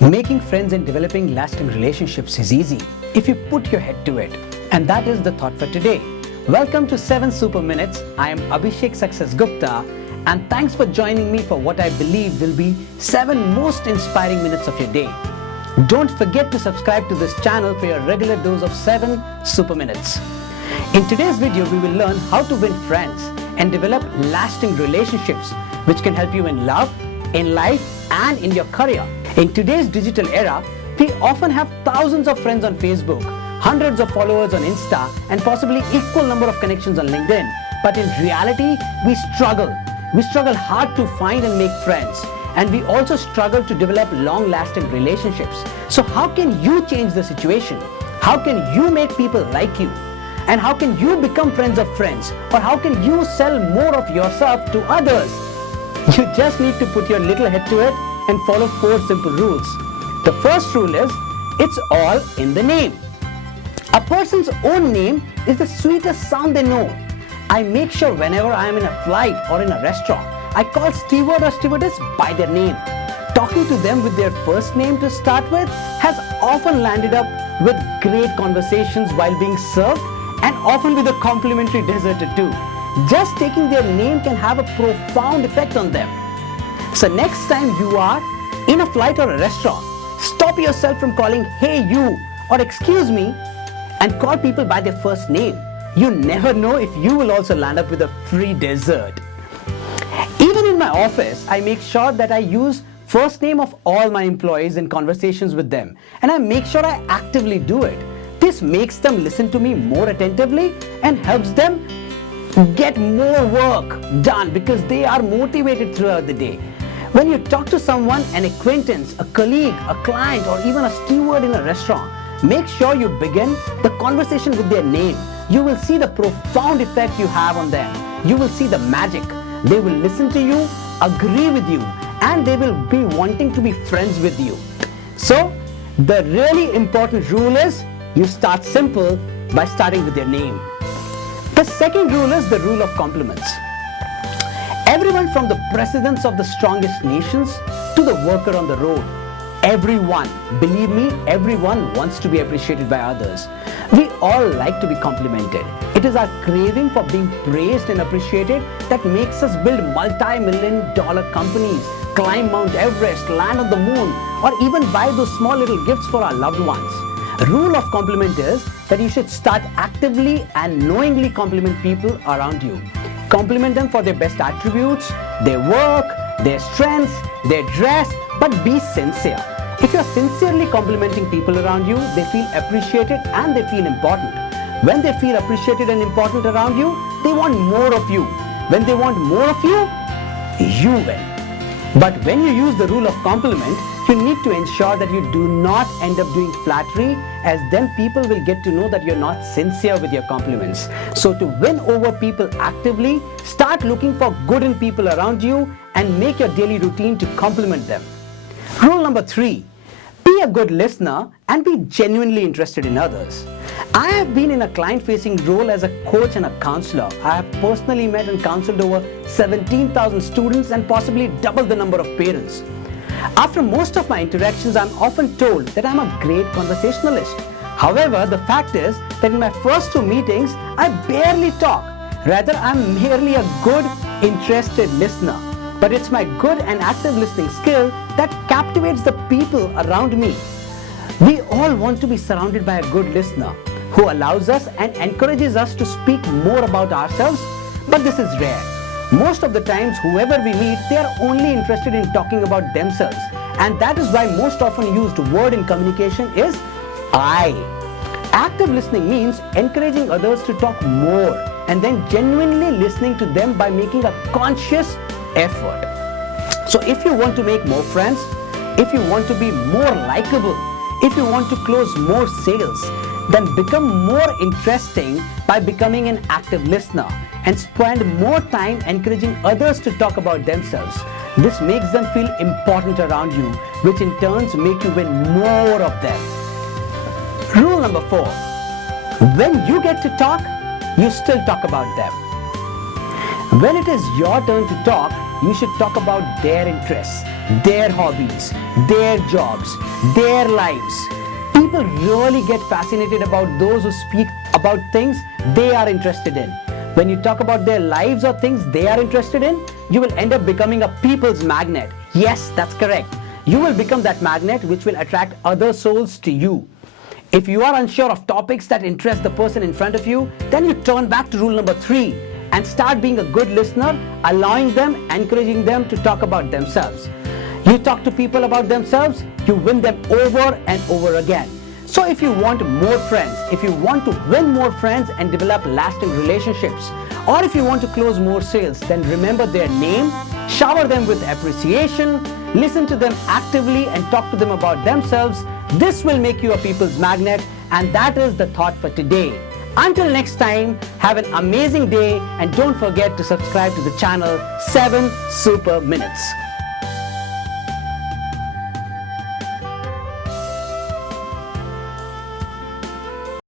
Making friends and developing lasting relationships is easy if you put your head to it. And that is the thought for today. Welcome to 7 Super Minutes. I am Abhishek Success Gupta, and thanks for joining me for what I believe will be 7 most inspiring minutes of your day. Don't forget to subscribe to this channel for your regular dose of 7 Super Minutes. In today's video, we will learn how to win friends and develop lasting relationships which can help you in love, in life, and in your career. In today's digital era, we often have thousands of friends on Facebook, hundreds of followers on Insta, and possibly equal number of connections on LinkedIn. But in reality, we struggle. We struggle hard to find and make friends. And we also struggle to develop long-lasting relationships. So how can you change the situation? How can you make people like you? And how can you become friends of friends? Or how can you sell more of yourself to others? You just need to put your little head to it and follow 4 simple rules. The first rule is, it's all in the name. A person's own name is the sweetest sound they know. I make sure whenever I am in a flight or in a restaurant, I call steward or stewardess by their name. Talking to them with their first name to start with has often landed up with great conversations while being served, and often with a complimentary dessert or two. Just taking their name can have a profound effect on them. So next time you are in a flight or a restaurant, stop yourself from calling "Hey you" or "Excuse me" and call people by their first name. You never know if you will also land up with a free dessert. Even in my office, I make sure that I use first name of all my employees in conversations with them, and I make sure I actively do it. This makes them listen to me more attentively and helps them get more work done because they are motivated throughout the day. When you talk to someone, an acquaintance, a colleague, a client, or even a steward in a restaurant, make sure you begin the conversation with their name. You will see the profound effect you have on them. You will see the magic. They will listen to you, agree with you, and they will be wanting to be friends with you. So, the really important rule is, you start simple by starting with their name. The second rule is the rule of compliments. Everyone from the presidents of the strongest nations to the worker on the road, everyone, believe me, everyone wants to be appreciated by others. We all like to be complimented. It is our craving for being praised and appreciated that makes us build multi-million-dollar companies, climb Mount Everest, land on the moon, or even buy those small little gifts for our loved ones. The rule of compliment is that you should start actively and knowingly compliment people around you. Compliment them for their best attributes, their work, their strengths, their dress, but be sincere. If you're sincerely complimenting people around you, they feel appreciated and they feel important. When they feel appreciated and important around you, they want more of you. When they want more of you, you win. But when you use the rule of compliment, you need to ensure that you do not end up doing flattery, as then people will get to know that you're not sincere with your compliments. So to win over people actively, start looking for good in people around you and make your daily routine to compliment them. Rule number 3, be a good listener and be genuinely interested in others. I have been in a client-facing role as a coach and a counselor. I have personally met and counseled over 17,000 students and possibly double the number of parents. After most of my interactions, I'm often told that I'm a great conversationalist. However, the fact is that in my first 2 meetings, I barely talk. Rather, I'm merely a good, interested listener. But it's my good and active listening skill that captivates the people around me. We all want to be surrounded by a good listener who allows us and encourages us to speak more about ourselves, but this is rare. Most of the times, whoever we meet, they are only interested in talking about themselves, and that is why most often used word in communication is I. Active listening means encouraging others to talk more and then genuinely listening to them by making a conscious effort. So if you want to make more friends, if you want to be more likable, if you want to close more sales, then become more interesting by becoming an active listener and spend more time encouraging others to talk about themselves. This makes them feel important around you, which in turn make you win more of them. Rule number 4, when you get to talk, you still talk about them. When it is your turn to talk, you should talk about their interests. their hobbies, their jobs, their lives. People really get fascinated about those who speak about things they are interested in. When you talk about their lives or things they are interested in, you will end up becoming a people's magnet. Yes, that's correct. You will become that magnet which will attract other souls to you. If you are unsure of topics that interest the person in front of you, then you turn back to rule number 3 and start being a good listener, allowing them, encouraging them to talk about themselves. You talk to people about themselves, you win them over and over again. So if you want more friends, if you want to win more friends and develop lasting relationships, or if you want to close more sales, then remember their name, shower them with appreciation, listen to them actively and talk to them about themselves. This will make you a people's magnet, and that is the thought for today. Until next time, have an amazing day and don't forget to subscribe to the channel 7 Super Minutes.